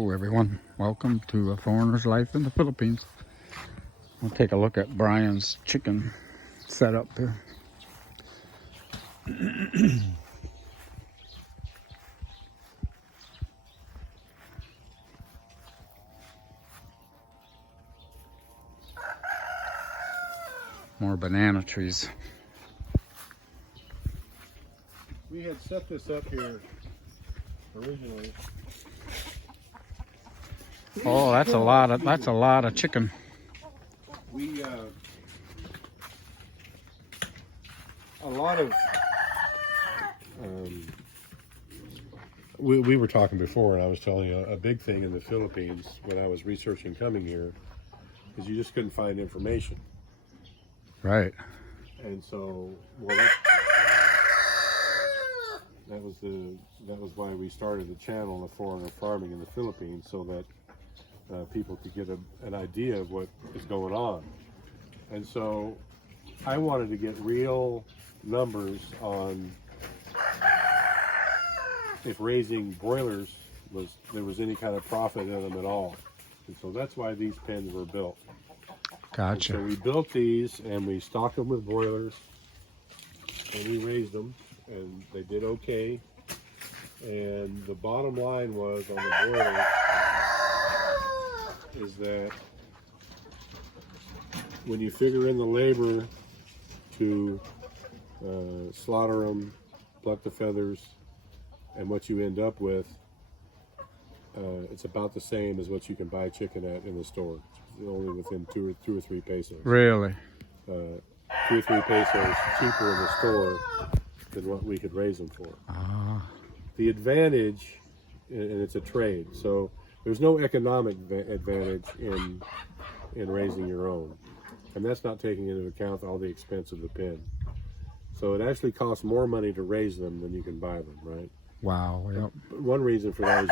Hello everyone, welcome to A Foreigner's Life in the Philippines. We'll take a look at Brian's chicken setup here. More banana trees. We had set this up here originally. Oh, that's a lot of chicken. We a lot of we were talking before, and I was telling you a big thing in the Philippines when I was researching coming here is you just couldn't find information. Right. And so, that was why we started the channel of Foreigner Farming in the Philippines, so that people could get an idea of what is going on. And so I wanted to get real numbers on if raising broilers there was any kind of profit in them at all. And so that's why these pens were built. Gotcha. So we built these and we stocked them with broilers and we raised them and they did okay. And the bottom line was on the broilers is that when you figure in the labor to slaughter them, pluck the feathers, and what you end up with, it's about the same as what you can buy chicken at in the store. It's only within two or three pesos. Really? 2 or 3 pesos cheaper in the store than what we could raise them for. Ah. The advantage, and it's a trade, so there's no economic advantage in raising your own, and that's not taking into account all the expense of the pen. So it actually costs more money to raise them than you can buy them, right? Wow. Yep. One reason for that is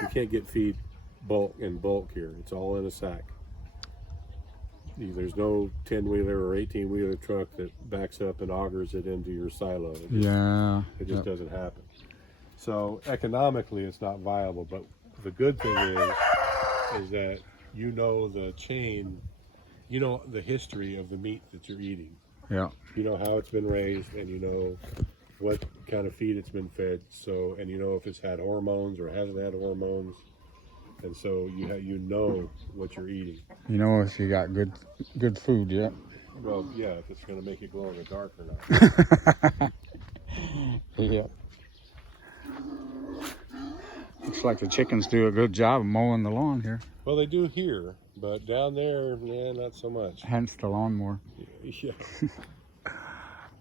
you can't get feed in bulk here. It's all in a sack. There's no 10-wheeler or 18-wheeler truck that backs up and augers it into your silo. It just doesn't happen. So economically, it's not viable. But the good thing is that you know the chain, you know the history of the meat that you're eating. Yeah. You know how it's been raised, and you know what kind of feed it's been fed. So, and you know if it's had hormones or hasn't had hormones. And so you know what you're eating. You know if you got good food, yeah. Well, yeah, if it's going to make it glow in the dark or not. Yeah. Looks like the chickens do a good job of mowing the lawn here. Well, they do here, but down there, not so much. Hence the lawnmower. Yeah.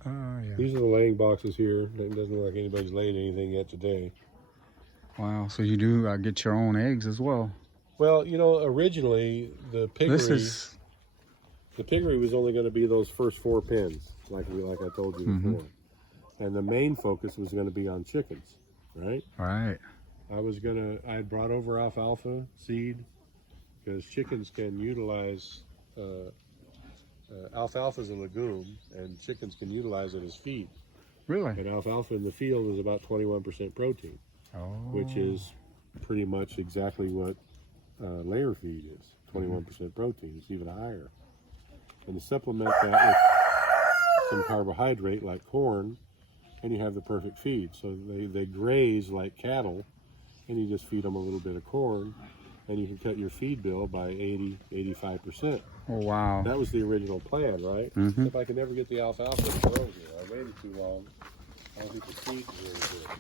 Yeah. These are the laying boxes here. It doesn't look like anybody's laying anything yet today. Wow, so you do get your own eggs as well. Well, you know, originally the piggery was only going to be those first 4 pens, like I told you before. And the main focus was going to be on chickens, right? Right. I had brought over alfalfa seed because chickens can utilize alfalfa as a legume, and chickens can utilize it as feed. Really? And alfalfa in the field is about 21% protein. Oh. Which is pretty much exactly what layer feed is, 21% protein. It's even higher. And to supplement that with some carbohydrate like corn, and you have the perfect feed. So they graze like cattle, and you just feed them a little bit of corn, and you can cut your feed bill by 80-85%. Oh, wow. That was the original plan, right? Mm-hmm. If I could never get the alfalfa to grow here, I waited too long. I don't think the feed is really good.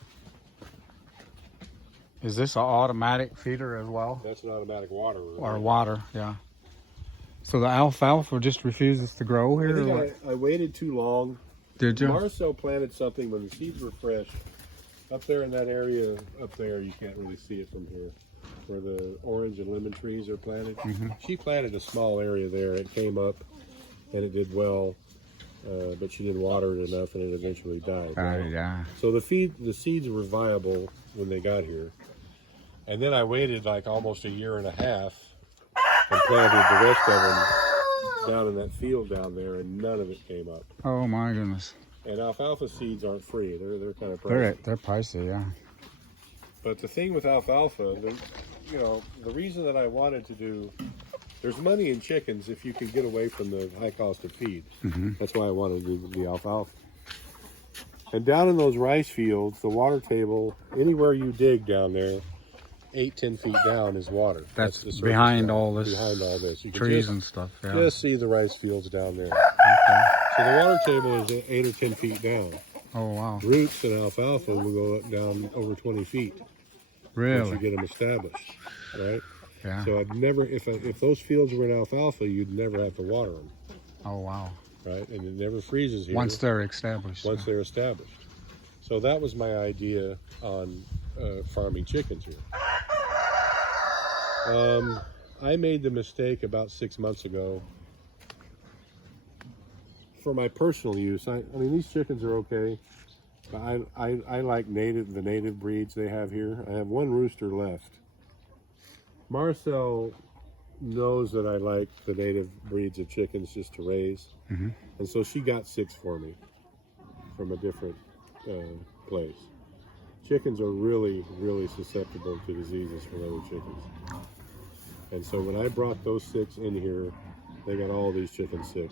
Is this an automatic feeder as well? That's an automatic water. Or water, yeah. So the alfalfa just refuses to grow here? I waited too long. Did you? Marcel planted something when the seeds were fresh. Up there in that area, up there, you can't really see it from here, where the orange and lemon trees are planted. She planted a small area there. It came up and it did well, but she didn't water it enough and it eventually died. Yeah. So the seeds were viable when they got here. And then I waited like almost a year and a half and planted the rest of them down in that field down there, and none of it came up. Oh my goodness. And alfalfa seeds aren't free. They're kind of pricey. They're pricey, yeah. But the thing with alfalfa, the reason that I wanted to do, there's money in chickens if you can get away from the high cost of feed. That's why I wanted to do the alfalfa. And down in those rice fields, the water table, anywhere you dig down there, 8-10 feet down is water. That's the surface behind water. all this, Behind all this, you can trees and stuff. Yeah. just see the rice fields down there. Okay. So the water table is 8 or 10 feet down. Oh wow. Roots in alfalfa will go up down over 20 feet once you Really? get them established, right? Yeah. So I'd never, if those fields were in alfalfa, you'd never have to water them, Oh wow. right? And it never freezes here Once they're established. once they're established. So that was my idea on farming chickens here. I made the mistake about 6 months ago. For my personal use, I mean these chickens are okay, but I like the native breeds they have here. I have one rooster left. Marcel knows that I like the native breeds of chickens just to raise, and so she got 6 for me from a different place. Chickens are really, really susceptible to diseases from other chickens. And so when I brought those 6 in here, they got all these chickens sick.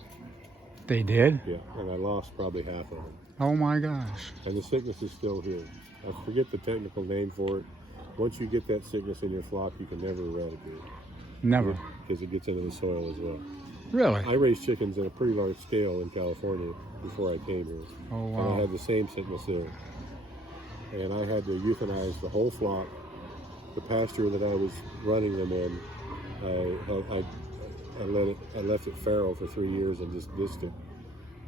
They did? Yeah, and I lost probably half of them. Oh my gosh. And the sickness is still here. I forget the technical name for it. Once you get that sickness in your flock, you can never eradicate it. Never. Because it gets into the soil as well. Really? I raised chickens at a pretty large scale in California before I came here. Oh And I wow. had the same sickness there. And I had to euthanize the whole flock. The pasture that I was running them in, I left it fallow for 3 years and just dissed it.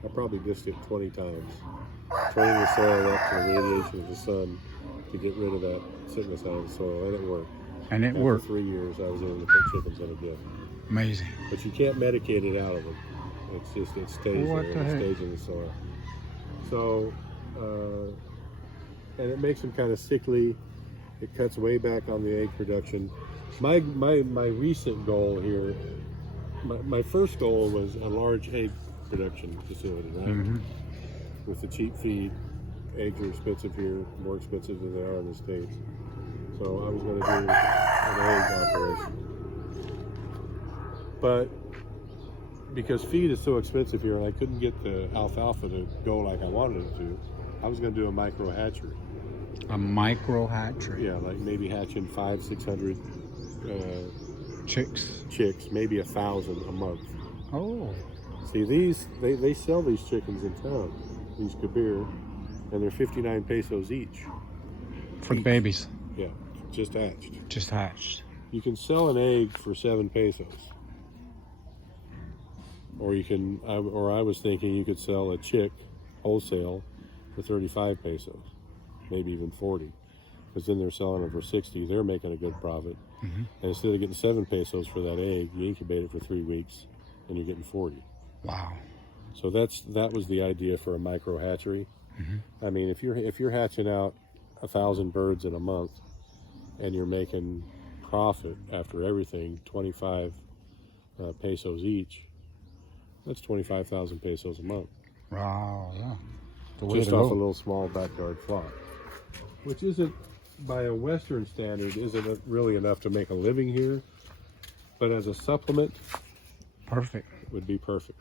I probably dissed it 20 times, turning the soil up to the radiation of the sun to get rid of that sickness out of the soil, and it worked. And it After worked. 3 years, I was able to put chickens in again. Amazing. But you can't medicate it out of them. It's just, it stays What there, the and heck? it stays in the soil. So, and it makes them kind of sickly. It cuts way back on the egg production. My recent goal here, my first goal was a large egg production facility, right? With the cheap feed. Eggs are expensive here, more expensive than they are in the States. So I was going to do an egg operation. But because feed is so expensive here and I couldn't get the alfalfa to go like I wanted it to, I was going to do a micro hatchery. A micro hatchery. Yeah, like maybe hatching 500-600 Chicks. chicks, maybe 1,000 a month. Oh. See, these they sell these chickens in town, these Kabir, and they're 59 pesos each. For the babies. Yeah, just hatched. Just hatched. You can sell an egg for 7 pesos, or you can, or I was thinking you could sell a chick wholesale for 35 pesos, maybe even 40, because then they're selling them for 60. They're making a good profit. And instead of getting 7 pesos for that egg, you incubate it for 3 weeks, and you're getting 40. Wow. So that was the idea for a micro hatchery. I mean, if you're hatching out 1,000 birds in a month, and you're making profit after everything 25 pesos each, that's 25,000 pesos a month, Wow. Yeah. The way just to off a go. little small backyard flock, which isn't, by a Western standard, isn't really enough to make a living here, but as a supplement, Perfect. would be perfect.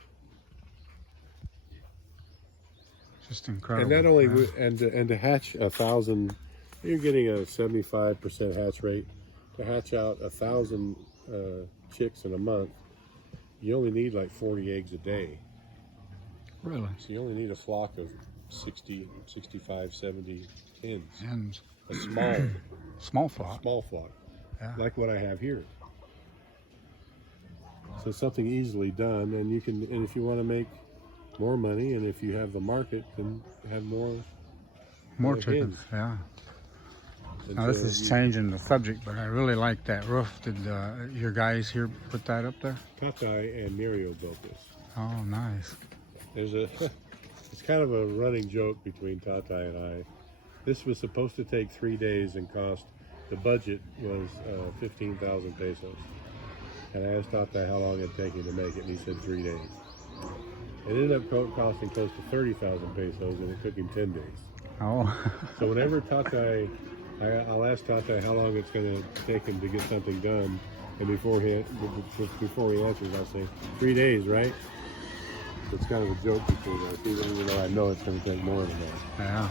Just incredible. And not only yeah. and to hatch 1,000, you're getting a 75% hatch rate. To hatch out 1,000 chicks in a month, you only need like 40 eggs a day. Really. So you only need a flock of 60, 65, 70 hens. And A small flock. small flock, Yeah. like what I have here. So it's something easily done, and you can. And if you want to make more money, and if you have the market, then have more More hens. chickens. Yeah. And Now this so is you- changing the subject, but I really like that roof. Did your guys here put that up there? Tatai and Mirio built this. Oh, nice. There's a, it's kind of a running joke between Tatai and I. This was supposed to take 3 days and cost, the budget was 15,000 pesos. And I asked Tatai how long it'd take him to make it, and he said 3 days. It ended up costing close to 30,000 pesos, and it took him 10 days. Oh. So whenever Tatai I'll ask Tante how long it's going to take him to get something done, and before he answers, I'll say 3 days, right? It's kind of a joke between us, even though I know it's going to take more than that. Yeah.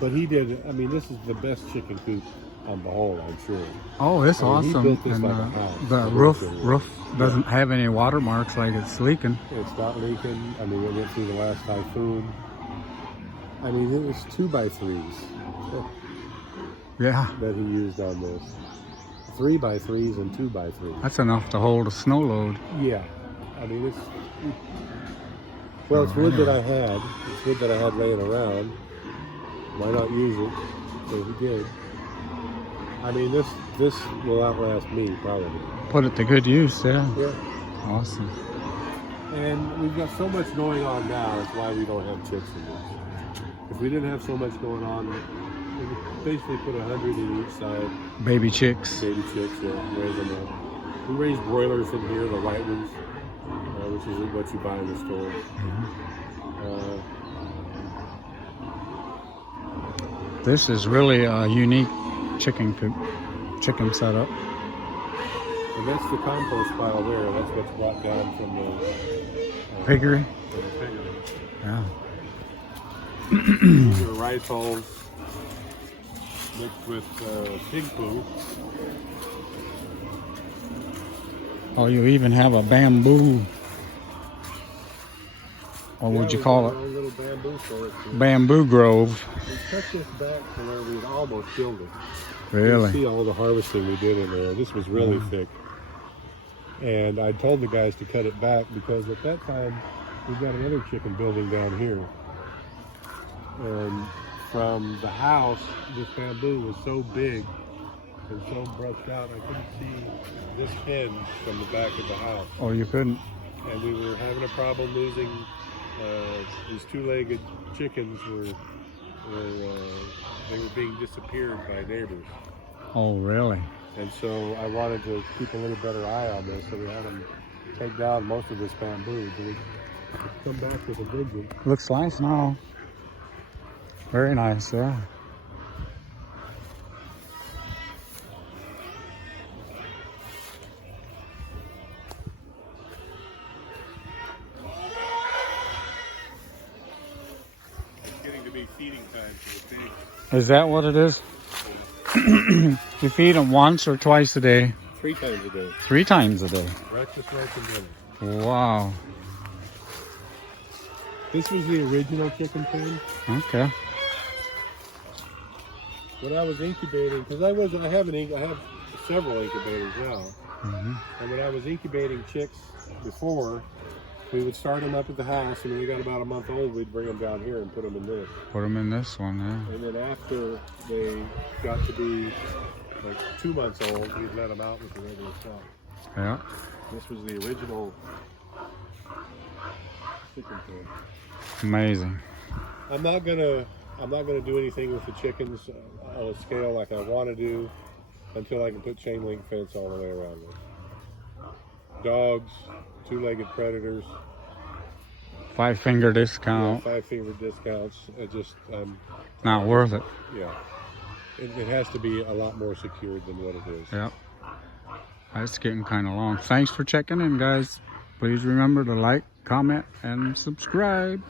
But he did. I mean, this is the best chicken coop on the whole, I'm sure. Oh, it's I mean, he awesome. built this And like a house. the It roof looks doesn't have any watermarks like it's leaking. It's not leaking. I mean, it went through the last typhoon. I mean, it was 2x3s Yeah. that he used on this. 3x3s and 2x3s. That's enough to hold a snow load. Yeah. I mean, it's wood that I had. It's wood that I had laying around. Why not use it? So he did. I mean, this will outlast me probably. Put it to good use, yeah. Yeah. Awesome. And we've got so much going on now. That's why we don't have chicks in this. If we didn't have so much going on, we would basically put 100 in each side. Baby chicks. Baby chicks, yeah, raise them up. We raise broilers in here, the white ones, which is what you buy in the store. This is really a unique chicken coop, chicken setup. And that's the compost pile there. That's what's brought down from the Piggery. piggery. Yeah. These are rice hulls mixed with pig poo. Oh, you even have a bamboo. What would you call it? Little bamboo forest. Bamboo grove. We cut this back to where we'd almost killed it. You Really? see all the harvesting we did in there. This was really thick. And I told the guys to cut it back because at that time we've got another chicken building down here. And from the house, this bamboo was so big and so brushed out, I couldn't see this hinge from the back of the house. Oh, you couldn't? And we were having a problem losing these two-legged chickens they were being disappeared by neighbors. Oh, really? And so I wanted to keep a little better eye on this, so we had them take down most of this bamboo. But we come back with a good one. Looks nice now. Very nice, yeah. It's getting to be feeding time for the pigs. Is that what it is? You feed them once or twice a day? 3 times a day. 3 times a day. Breakfast, lunch, and dinner. Wow. This was the original chicken pen. Okay. When I was incubating, because I have several incubators now. And when I was incubating chicks before, we would start them up at the house, and when we got about a month old, we'd bring them down here and put them in this. Put them in this one, yeah. And then after they got to be like 2 months old, we'd let them out with the regular stock. Yeah. This was the original chicken pen. Amazing. I'm not gonna do anything with the chickens on a scale like I want to do until I can put chain link fence all the way around them. Dogs, two-legged predators, 5-finger discount. 5-finger discounts. Not worth it. Yeah. It has to be a lot more secured than what it is. Yep. That's getting kind of long. Thanks for checking in, guys. Please remember to like, comment, and subscribe.